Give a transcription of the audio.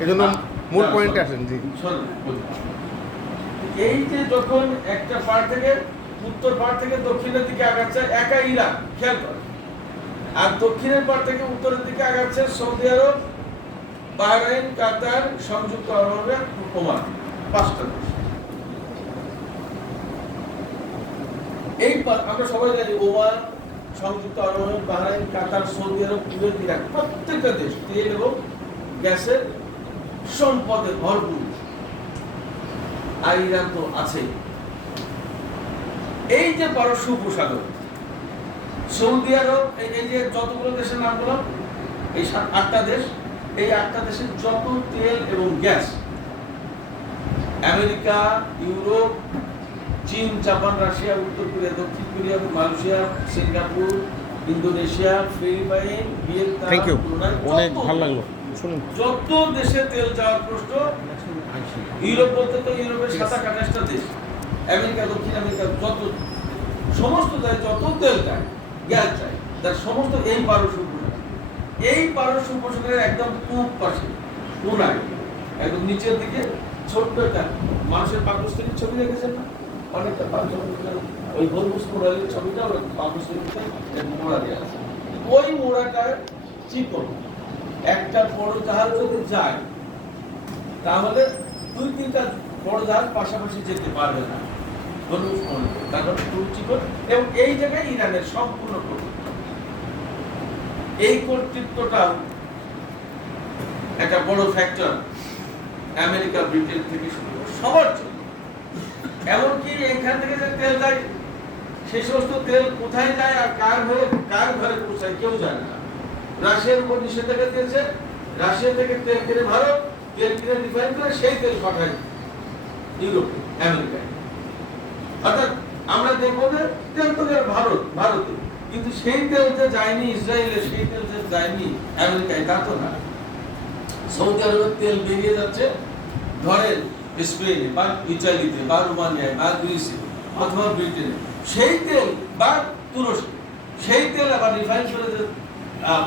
এই জন্য মূল পয়েন্টে আসেন। জি, এই যে যখন একটা পার থেকে উত্তর পার থেকে দক্ষিণের দিকে আগাচ্ছে একা ইরান, খেয়াল করে, আর দক্ষিণের পার থেকে উত্তরের দিকে আগাচ্ছে সৌদি আরব, বাহরাইন, কাতার, সংযুক্ত আরব আমিরাত, ওমান, 5টা দেশ। এই আমরা সবাই জানি ওমান, সংযুক্ত আরব আমিরাত, বাহরাইন, কাতার, সৌদি আরব, কুয়েত, ইরাক, প্রত্যেকটা দেশ তেল এবং গ্যাসের সম্পদে ভরপুর। আর ইরান তো আছে। এই যে পারস্য উপসাগর, সৌদি আরব, এই যে যতগুলো দেশের নাম বললাম, এই 8টা দেশ, এই 8টা দেশের যত তেল এবং গ্যাস, আমেরিকা, ইউরোপ, চীন, জাপান, রাশিয়া, উত্তর কোরিয়া, দক্ষিণ Korea, Malaysia, Singapore, Indonesia, Philippines, Vietnam, thank you, Brunei, অনেক ভালো লাগলো। শুনুন, যত দেশে তেল যাওয়ার প্রশ্ন, ইউরোপ বলতে তো ইউরোপের 27-28টা দেশ, আমেরিকা, দক্ষিণ আমেরিকা, যত সমস্ত দেশ যত তেল চায়, গ্যাস চায়, তার সমস্ত এই পারস্য উপসাগর। এই পারস্য উপসাগরের একদম পূব পাশে, কোনায়, একদম নিচের দিকে ছোট্ট একটা মানুষের পাকস্থলীর ছবি দেখেছেন না? অনেকটা ওই হরমুজ মোড়ালির ছবিটা ওই পাকস্থলীতে মোড়া দেওয়া আছে। ওই মোড়াটা চিকন, একটা বড় জাহাজ যদি যায় তাহলে 2-3টা বড় জাহাজ পাশাপাশি যেতে পারবে না, হরমুজ মোড়ালি, তারপর খুব চিকন। এবং এই জায়গায় ইরানের সম্পূর্ণ কর্তৃত্ব। এই কর্তৃত্বটা একটা বড় ফ্যাক্টর আমেরিকা, ব্রিটেন থেকে শুরু করে সবার জন্য। এমনকি এখান থেকে যে তেল যায়, সেই সমস্ত তেল কোথায় যায় আর কার ঘরে পৌঁছায় কেউ জানে না। রাশিয়ার উপর নিষেধাজ্ঞা দিয়েছে, রাশিয়া থেকে তেল কিনে ভারত, তেল কিনে রিফাইন করে সেই তেল পাঠায় ইউরোপে, আমেরিকায়। অর্থাৎ আমরা দেখবো যে তেল তো ভারতে, কিন্তু সেই তেল যে যায়নি ইসরায়েলে, সেই তেল যে যায়নি আমেরিকায়, তা তো না। সৌদি আরবের তেল বেরিয়ে যাচ্ছে ধরেন স্পেনে বা ইটালিতে বা রোমানিয়ায় বা গ্রিসে অথবা ব্রিটেনে, সেই তেল বা তুরস্কে, সেই তেল আবার রিফাইন করে